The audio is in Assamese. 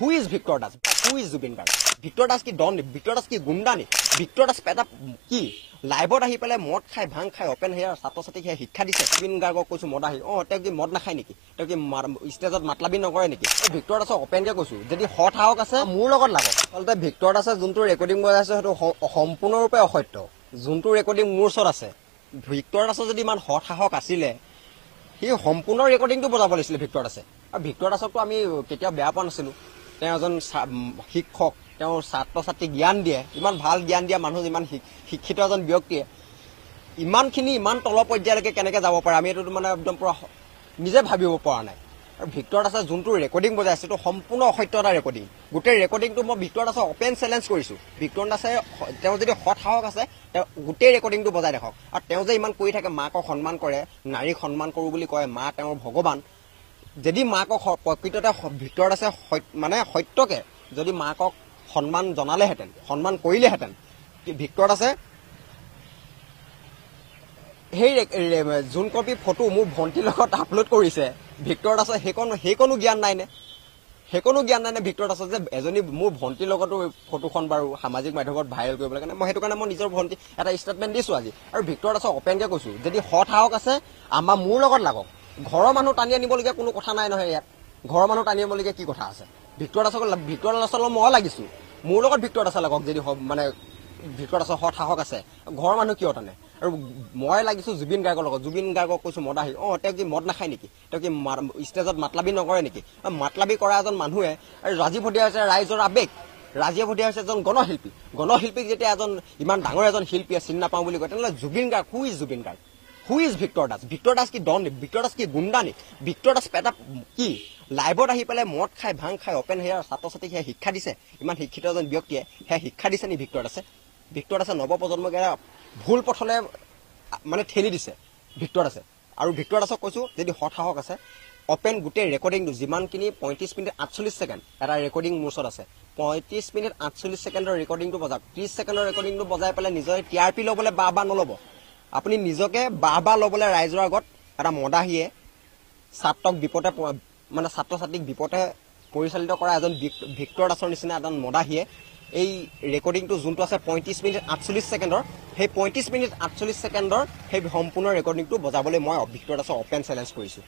Who is Victor Das, who is Zubeen Garg? Victor Das কি ডন নি? ভিক্টৰ দাস কি গুণ্ডা নি? ভিক্টৰ দাস এটা কি লাইভত আহি পেলাই মদ খাই ভাং খাই অপেন হেয়াৰ ছাত্ৰ ছাত্ৰীক শিক্ষা দিছে? জুবিন গাৰ্গক কৈছো মদ আহি তেওঁ কি মদ নাখায় নেকি? তেওঁ কি ষ্টেজত মাতলাবি নকৰে নেকি? ভিক্টৰ দাসক অপেনকে কৈছো, যদি সৎ সাহস আছে মোৰ লগত লাগক। আচলতে ভিক্টৰ দাসে যোনটো ৰেকৰ্ডিং বজাইছে সেইটো সম্পূৰ্ণৰূপে অসত্য। যোনটো ৰেকৰ্ডিং মোৰ ওচৰত আছে, ভিক্টৰ দাসৰ যদি ইমান সৎ সাহস আছিলে সি সম্পূৰ্ণ ৰেকৰ্ডিংটো বজাব লাগিছিলে ভিক্টৰ দাসে। আৰু ভিক্টৰ দাসকটো আমি কেতিয়াও বেয়া পোৱা নাছিলোঁ। তেওঁ এজন শিক্ষক, তেওঁৰ ছাত্ৰ ছাত্ৰীক জ্ঞান দিয়ে, ইমান ভাল জ্ঞান দিয়া মানুহ, ইমান শিক্ষিত এজন ব্যক্তিয়ে ইমানখিনি ইমান তলৰ পৰ্যায়লৈকে কেনেকৈ যাব পাৰে আমি এইটো মানে একদম পূৰা নিজে ভাবিব পৰা নাই। আৰু ভিক্টৰ দাসে যোনটো ৰেকৰ্ডিং বজাইছে সেইটো সম্পূৰ্ণ অসত্য এটা ৰেকৰ্ডিং। গোটেই ৰেকৰ্ডিংটো মই ভিক্টৰ দাসক অপেন চেলেঞ্জ কৰিছোঁ। ভিক্টৰ দাসে তেওঁ যদি সৎ সাহস আছে তেওঁ গোটেই ৰেকৰ্ডিংটো বজাই দেখক। আৰু তেওঁ যে ইমান কৰি থাকে, মাকক সন্মান কৰে, নাৰীক সন্মান কৰোঁ বুলি কয়, মা তেওঁৰ ভগৱান। যদি মাকক প্ৰকৃততে ভিক্টৰ দাসে মানে সত্যকে যদি মাকক সন্মান জনালেহেঁতেন, সন্মান কৰিলেহেঁতেন, ভিক্টৰ দাসে সেই যোন কপি ফটো মোৰ ভণ্টিৰ লগত আপলোড কৰিছে, ভিক্টৰ দাসৰ সেইকণো জ্ঞান নাইনে? সেইকণো জ্ঞান নাইনে ভিক্টৰ দাসৰ যে এজনী মোৰ ভণ্টিৰ লগতো ফটোখন বাৰু সামাজিক মাধ্যমত ভাইৰেল কৰিবলৈ কাৰণে সেইটো কাৰণে মই নিজৰ ভণ্টি এটা ষ্টেটমেণ্ট দিছোঁ আজি। আৰু ভিক্টৰ দাসক অপেনকৈ কৈছোঁ, যদি সৎ সাহস আছে মোৰ লগত লাগক। ঘৰৰ মানুহ টানি আনিবলগীয়া কোনো কথা নাই নহয় ইয়াত। ঘৰৰ মানুহ টানি আনিবলগীয়া কি কথা আছে? ভিক্টৰ দাসৰ লগত মই লাগিছোঁ, মোৰ লগত ভিক্টৰ দাসে লাগক যদি মানে ভিক্টৰ দাসৰ সৎ সাহস আছে। ঘৰৰ মানুহ কিয় টানে? আৰু মই লাগিছোঁ জুবিন গাৰ্গৰ লগত। জুবিন গাৰ্গক কৈছোঁ মদ আহি তেওঁ কি মদ নাখায় নেকি? তেওঁ কি ষ্টেজত মাতলাবি নকৰে নেকি? মাতলাবি কৰা এজন মানুহে আৰু ৰাজীৱ ভটিয়া হৈছে ৰাইজৰ আৱেগ। ৰাজীৱ ভটিয়া হৈছে এজন গণশিল্পী। গণশিল্পীক যেতিয়া এজন ইমান ডাঙৰ এজন শিল্পীয়ে চিনি নাপাওঁ বুলি কয়, তেনেহ'লে Zubeen Garg, who is Zubeen Garg? Who is Victor Das? Victor Das কি ডন নি? ভিক্টৰ দাস কি গুণ্ডা নি? ভিক্টৰ দাস এটা কি লাইভত আহি পেলাই মদ খাই ভাং খাই অপেন হেয়াৰ ছাত্ৰ ছাত্ৰীক শিক্ষা দিছে? ইমান শিক্ষিত এজন ব্যক্তিয়ে শিক্ষা দিছে নি ভিক্টৰ দাসে? ভিক্টৰ দাসে নৱপ্ৰজন্মক ভুল পথলৈ মানে ঠেলি দিছে ভিক্টৰ দাসে। আৰু ভিক্টৰ দাসক কৈছোঁ, যদি সৎ সাহস আছে অপেন গোটেই ৰেকৰ্ডিংটো যিমানখিনি 35 মিনিট 48 ছেকেণ্ড এটা ৰেকৰ্ডিং মোৰ ওচৰত আছে, 35 মিনিট 48 ছেকেণ্ডৰ ৰেকৰ্ডিংটো বজাওক। 30 ছেকেণ্ডৰ ৰেকৰ্ডিংটো বজাই পেলাই নিজৰ TRP ল'বলৈ বাহ নল'ব। আপুনি নিজকে বাহ ল'বলৈ ৰাইজৰ আগত এটা মদাহীয়ে ছাত্ৰক বিপদে মানে ছাত্ৰ ছাত্ৰীক বিপদে পৰিচালিত কৰা এজন ভিক্টৰ দাসৰ নিচিনা এজন মদাহীয়ে এই ৰেকৰ্ডিংটো যোনটো আছে 35 মিনিট 48 ছেকেণ্ডৰ, সেই 35 মিনিট 48 ছেকেণ্ডৰ সেই সম্পূৰ্ণ ৰেকৰ্ডিংটো বজাবলৈ মই ভিক্টৰ দাসক অপেন চেলেঞ্জ কৰিছোঁ।